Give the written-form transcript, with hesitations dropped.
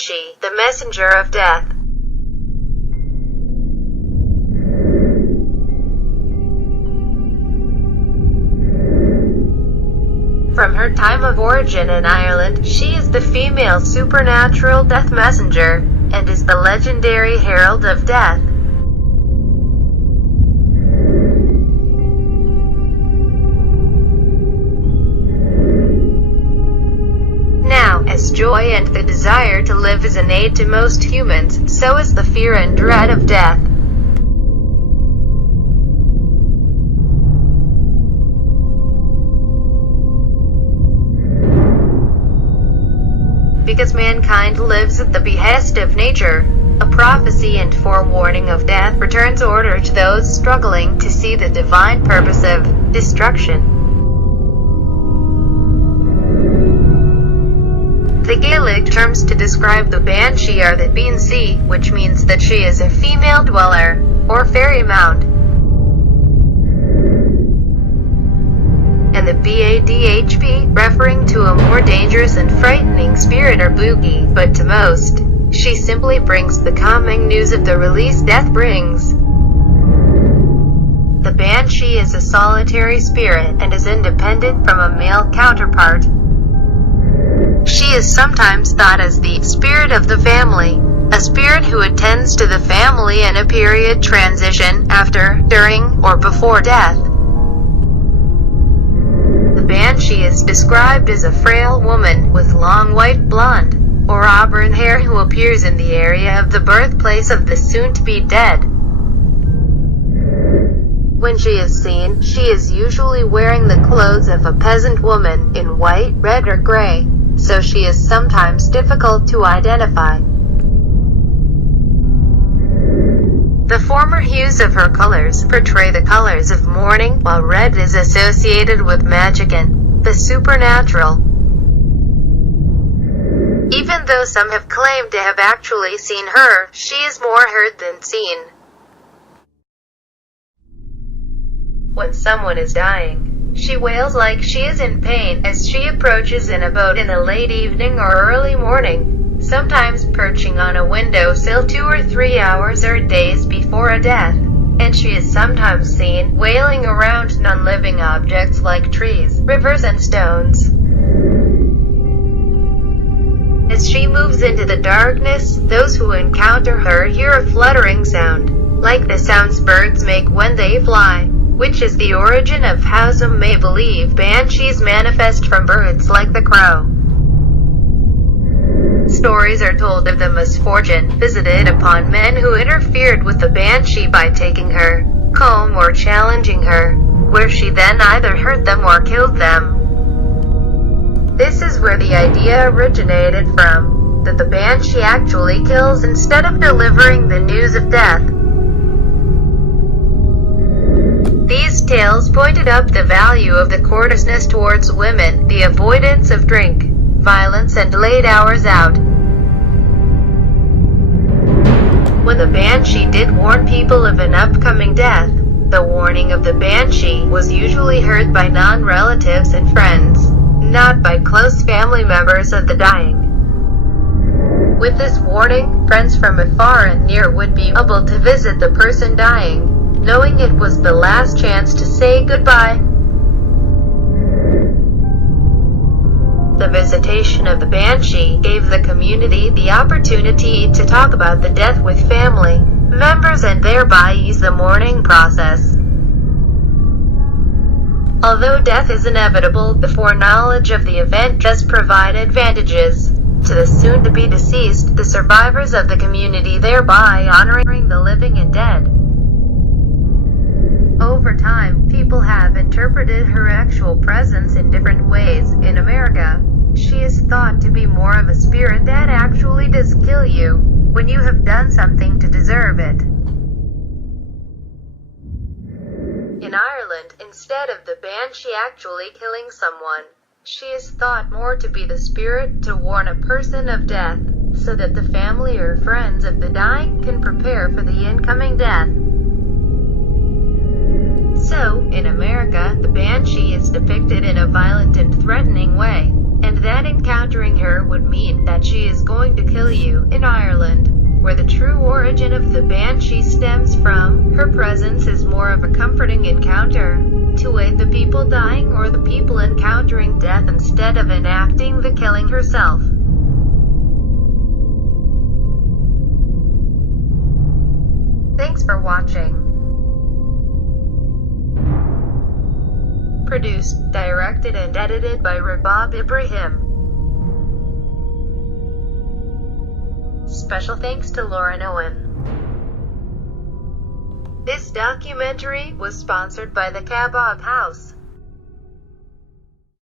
Banshee, the messenger of death. From her time of origin in Ireland, she is the female supernatural death messenger, and is the legendary herald of death. Now, as joy and the desire to live is innate to most humans, so is the fear and dread of death. Because mankind lives at the behest of nature, a prophecy and forewarning of death returns order to those struggling to see the divine purpose of destruction. The Gaelic terms to describe the Banshee are the Banshee, which means that she is a female dweller, or fairy mound, and the Badhb, referring to a more dangerous and frightening spirit or boogie, but to most, she simply brings the calming news of the release death brings. The Banshee is a solitary spirit, and is independent from a male counterpart. She is sometimes thought as the spirit of the family, a spirit who attends to the family in a period transition, after, during, or before death. The Banshee is described as a frail woman with long white blonde, or auburn hair who appears in the area of the birthplace of the soon-to-be dead. When she is seen, she is usually wearing the clothes of a peasant woman, in white, red or gray, so she is sometimes difficult to identify. The former hues of her colors portray the colors of mourning, while red is associated with magic and the supernatural. Even though some have claimed to have actually seen her, she is more heard than seen. When someone is dying, she wails like she is in pain as she approaches in a boat in the late evening or early morning, sometimes perching on a windowsill 2 or 3 hours or days before a death, and she is sometimes seen wailing around non-living objects like trees, rivers and stones. As she moves into the darkness, those who encounter her hear a fluttering sound, like the sounds birds make when they fly, which is the origin of how some may believe banshees manifest from birds like the crow. Stories are told of the misfortune visited upon men who interfered with the banshee by taking her home or challenging her, where she then either hurt them or killed them. This is where the idea originated from, that the banshee actually kills instead of delivering the news of death. These tales pointed up the value of the courteousness towards women, the avoidance of drink, violence and late hours out. When the Banshee did warn people of an upcoming death, the warning of the Banshee was usually heard by non-relatives and friends, not by close family members of the dying. With this warning, friends from afar and near would be able to visit the person dying, knowing it was the last chance to say goodbye. The visitation of the Banshee gave the community the opportunity to talk about the death with family members and thereby ease the mourning process. Although death is inevitable, the foreknowledge of the event does provide advantages to the soon-to-be deceased, the survivors of the community, thereby honoring the living and dead. Over time, people have interpreted her actual presence in different ways. In America, she is thought to be more of a spirit that actually does kill you when you have done something to deserve it. In Ireland, instead of the Banshee actually killing someone, she is thought more to be the spirit to warn a person of death, so that the family or friends of the dying can prepare for the incoming death. So, in America, the Banshee is depicted in a violent and threatening way, and that encountering her would mean that she is going to kill you. In Ireland, where the true origin of the Banshee stems from, her presence is more of a comforting encounter, to aid the people dying or the people encountering death instead of enacting the killing herself. Thanks for watching. Produced, directed and edited by Rabab Ibrahim. Special thanks to Lauren Owen. This documentary was sponsored by the Kebab House.